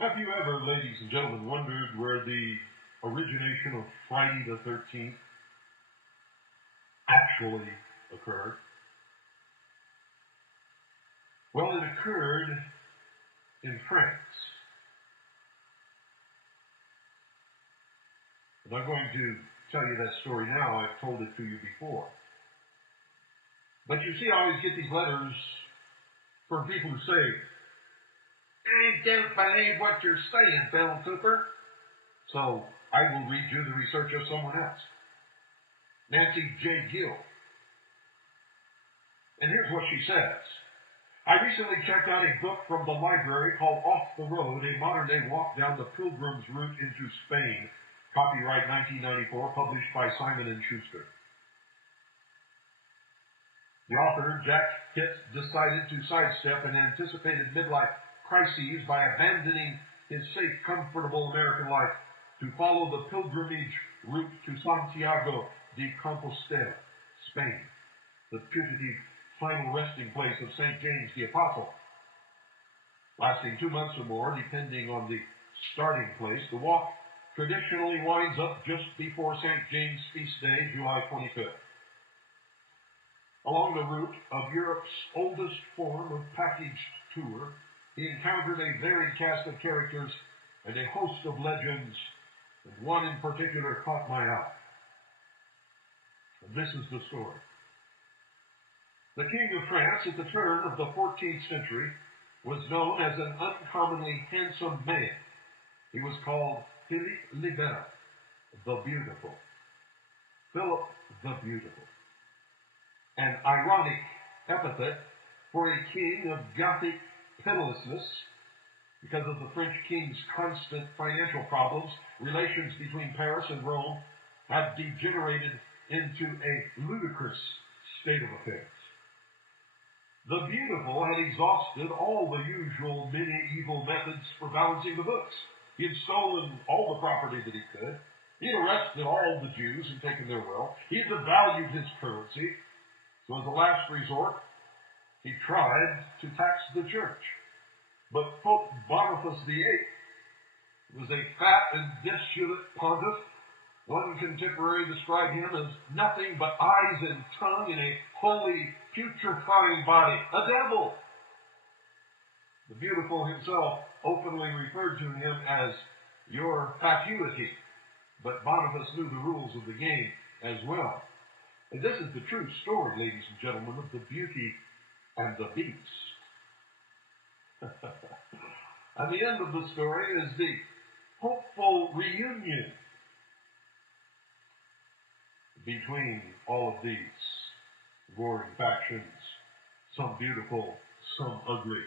Have you ever, ladies and gentlemen, wondered where the origination of Friday the 13th actually occurred? Well, it occurred in France. I'm not going to tell you that story now. I've told it to you before. But you see, I always get these letters from people who say, "I don't believe what you're saying, Bill Cooper." So I will read you the research of someone else, Nancy J. Gill. And here's what she says. I recently checked out a book from the library called Off the Road, a modern-day walk down the pilgrim's route into Spain. Copyright 1994, published by Simon & Schuster. The author, Jack Hitt, decided to sidestep an anticipated midlife crises by abandoning his safe, comfortable American life to follow the pilgrimage route to Santiago de Compostela, Spain, the putative final resting place of St. James the Apostle. Lasting 2 months or more, depending on the starting place, the walk traditionally winds up just before St. James' feast day, July 25th. Along the route of Europe's oldest form of packaged tour, he encountered a varied cast of characters and a host of legends, and one in particular caught my eye. And this is the story. The King of France at the turn of the 14th century was known as an uncommonly handsome man. He was called Philippe le Bel, the Beautiful. Philip the Beautiful. An ironic epithet for a king of Gothic pitilessness. Because of the French king's constant financial problems, relations between Paris and Rome had degenerated into a ludicrous state of affairs. The Beautiful had exhausted all the usual medieval methods for balancing the books. He had stolen all the property that he could. He had arrested all the Jews and taken their wealth. He had devalued his currency. So as a last resort, he tried to tax the church. But Pope Boniface VIII was a fat and dissolute pontiff. One contemporary described him as nothing but eyes and tongue in a holy, putrefying body, a devil. The Beautiful himself openly referred to him as your fatuity, but Boniface knew the rules of the game as well. And this is the true story, ladies and gentlemen, of the Beauty and the Beast. At the end of the story is the hopeful reunion between all of these warring factions, some beautiful, some ugly,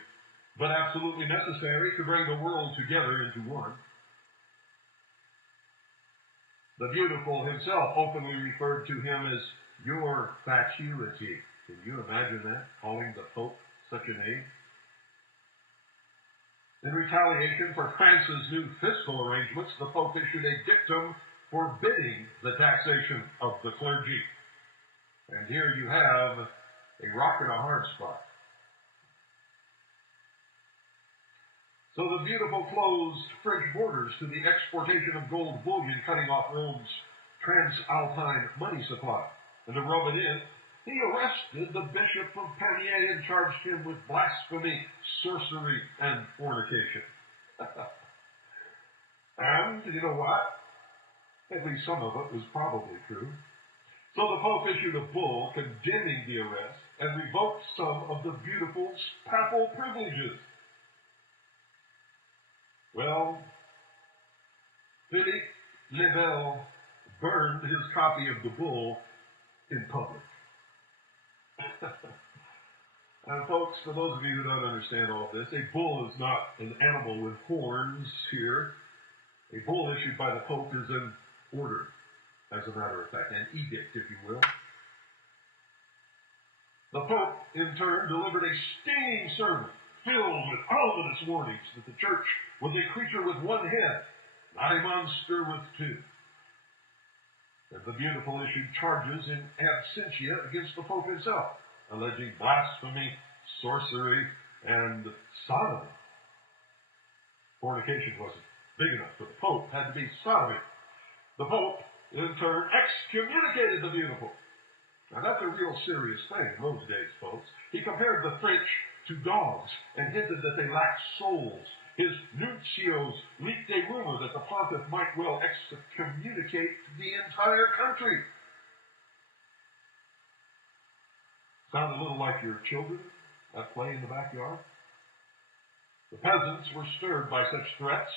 but absolutely necessary to bring the world together into one. The Beautiful himself openly referred to him as your fatuity. Can you imagine that? Calling the Pope such a name? In retaliation for France's new fiscal arrangements, the Pope issued a dictum forbidding the taxation of the clergy. And here you have a rock and a hard spot. So the Beautiful closed French borders to the exportation of gold bullion, cutting off Rome's transalpine money supply. And to rub it in, he arrested the Bishop of Pamiers and charged him with blasphemy, sorcery, and fornication. And you know what? At least some of it was probably true. So the Pope issued a bull condemning the arrest and revoked some of the Beautiful's papal privileges. Well, Philippe le Bel burned his copy of the bull in public. And folks, for those of you who don't understand all of this, a bull is not an animal with horns here. A bull issued by the Pope is an order, as a matter of fact, an edict, if you will. The Pope, in turn, delivered a stinging sermon filled with ominous warnings that the church was a creature with one head, not a monster with two. And the Beautiful issued charges in absentia against the Pope himself, alleging blasphemy, sorcery, and sodomy. Fornication wasn't big enough for the Pope. It had to be sodomy. The Pope, in turn, excommunicated the beautiful. Now, that's a real serious thing in those days, folks. He compared the French to dogs and hinted that they lacked souls. His nuncios leaked a rumor that the pontiff might well excommunicate the entire country. Sound a little like your children at play in the backyard? The peasants were stirred by such threats,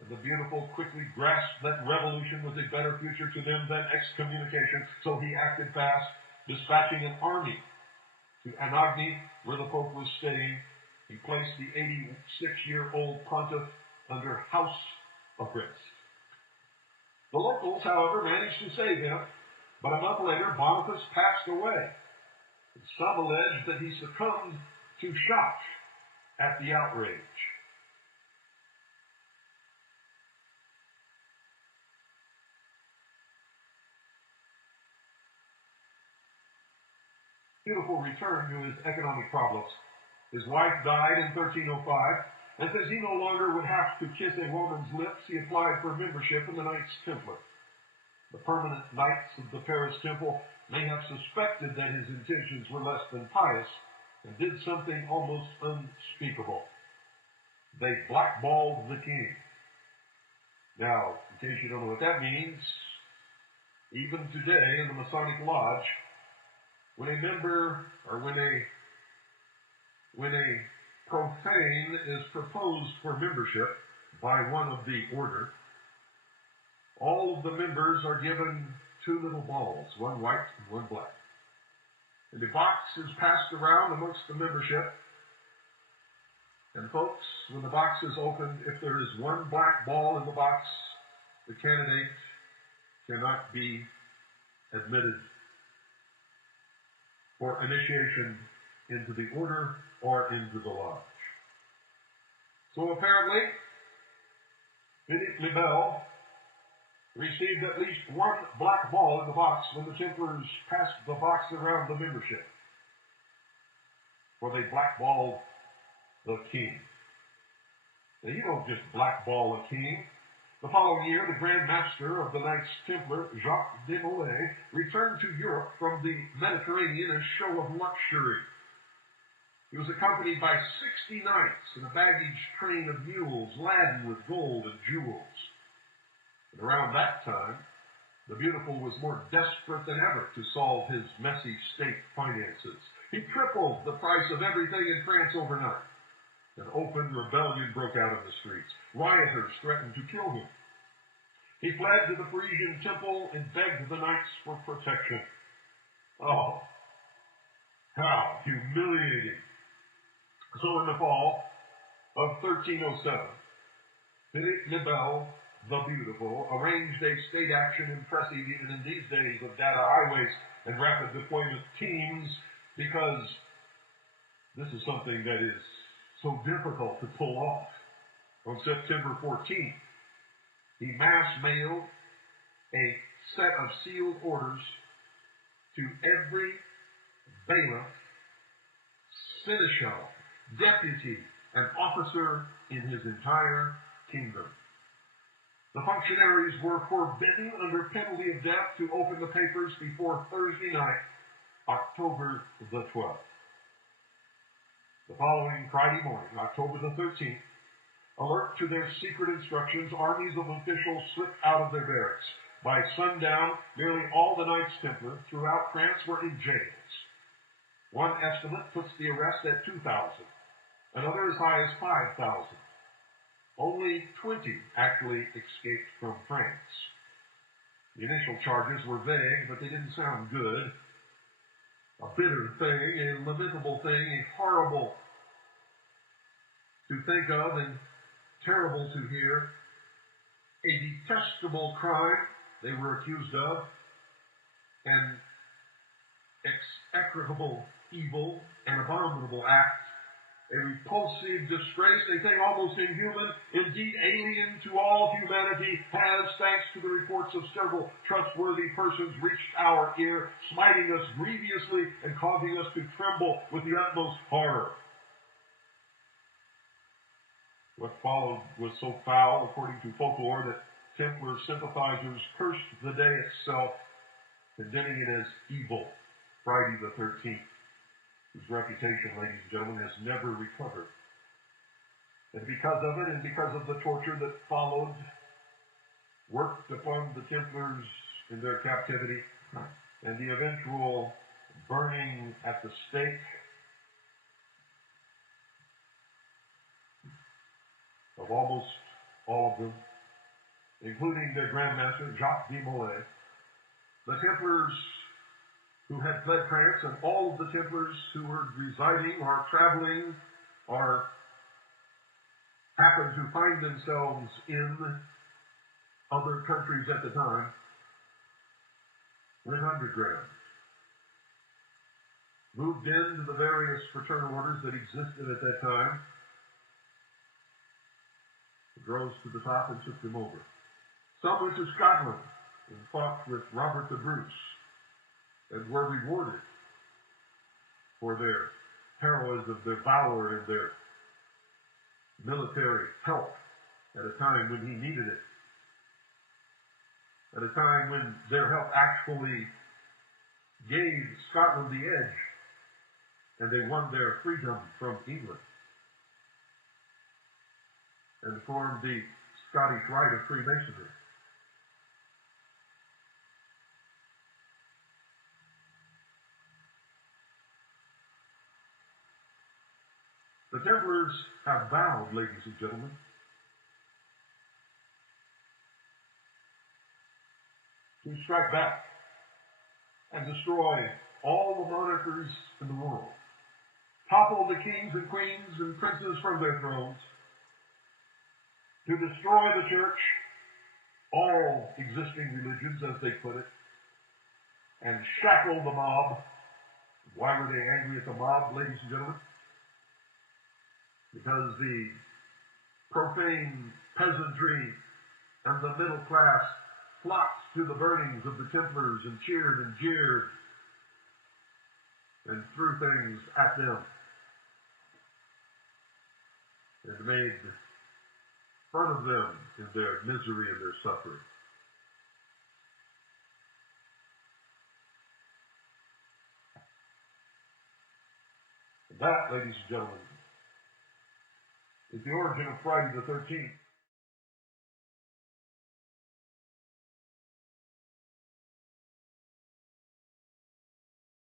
and the beautiful quickly grasped that revolution was a better future to them than excommunication, so he acted fast, dispatching an army to Anagni, where the Pope was staying. He placed the 86-year-old pontiff under house arrest. The locals, however, managed to save him, but a month later, Boniface passed away. Some allege that he succumbed to shock at the outrage. Beautiful returned to his economic problems. His wife died in 1305, and since he no longer would have to kiss a woman's lips, he applied for membership in the Knights Templar. The permanent knights of the Paris Temple may have suspected that his intentions were less than pious, and did something almost unspeakable. They blackballed the king. Now, in case you don't know what that means, even today in the Masonic Lodge, when a member or when a profane is proposed for membership by one of the order, all of the members are given two little balls, one white and one black. And the box is passed around amongst the membership. And folks, when the box is opened, if there is one black ball in the box, the candidate cannot be admitted for initiation into the order or into the lodge. So apparently, Philippe le Bel received at least one black ball in the box when the Templars passed the box around the membership. For they blackballed the king. Now, you don't just blackball a king. The following year, the Grand Master of the Knights Templar, Jacques de Molay, returned to Europe from the Mediterranean in a show of luxury. He was accompanied by 60 knights in a baggage train of mules laden with gold and jewels. And around that time, the beautiful was more desperate than ever to solve his messy state finances. He tripled the price of everything in France overnight. An open rebellion broke out in the streets. Rioters threatened to kill him. He fled to the Parisian temple and begged the knights for protection. Oh, how humiliating. So in the fall of 1307, Philippe le Bel, the Beautiful, arranged a state action impressive even in these days of data highways and rapid deployment teams, because this is something that is so difficult to pull off. On September 14th, he mass-mailed a set of sealed orders to every bailiff, seneschal, deputy, and officer in his entire kingdom. The functionaries were forbidden under penalty of death to open the papers before Thursday night, October the 12th. The following Friday morning, October the 13th, alert to their secret instructions, armies of officials slipped out of their barracks. By sundown, nearly all the Knights Templar throughout France were in jails. One estimate puts the arrest at 2,000, another as high as 5,000. Only 20 actually escaped from France. The initial charges were vague, but they didn't sound good. A bitter thing, a lamentable thing, a horrible to think of and terrible to hear. A detestable crime they were accused of, an execrable evil, an abominable act, a repulsive disgrace, a thing almost inhuman, indeed alien to all humanity, has, thanks to the reports of several trustworthy persons, reached our ear, smiting us grievously and causing us to tremble with the utmost horror. What followed was so foul, according to folklore, that Templar sympathizers cursed the day itself, condemning it as evil, Friday the 13th, whose reputation, ladies and gentlemen, has never recovered. And because of it, and because of the torture that followed, worked upon the Templars in their captivity, and the eventual burning at the stake of almost all of them, including their Grand Master, Jacques de Molay, the Templars who had fled France, and all of the Templars who were residing or traveling or happened to find themselves in other countries at the time, went underground, moved into the various fraternal orders that existed at that time, rose to the top and took them over. Some went to Scotland and fought with Robert the Bruce and were rewarded for their heroism, their valor, and their military help at a time when he needed it. At a time when their help actually gave Scotland the edge and they won their freedom from England and formed the Scottish Rite of Freemasonry. The Templars have vowed, ladies and gentlemen, to strike back and destroy all the monarchs in the world, topple the kings and queens and princes from their thrones, to destroy the church, all existing religions, as they put it, and shackle the mob. Why were they angry at the mob, ladies and gentlemen? Because the profane peasantry and the middle class flocked to the burnings of the Templars and cheered and jeered and threw things at them and made fun of them in their misery and their suffering. And that, ladies and gentlemen, is the origin of Friday the 13th.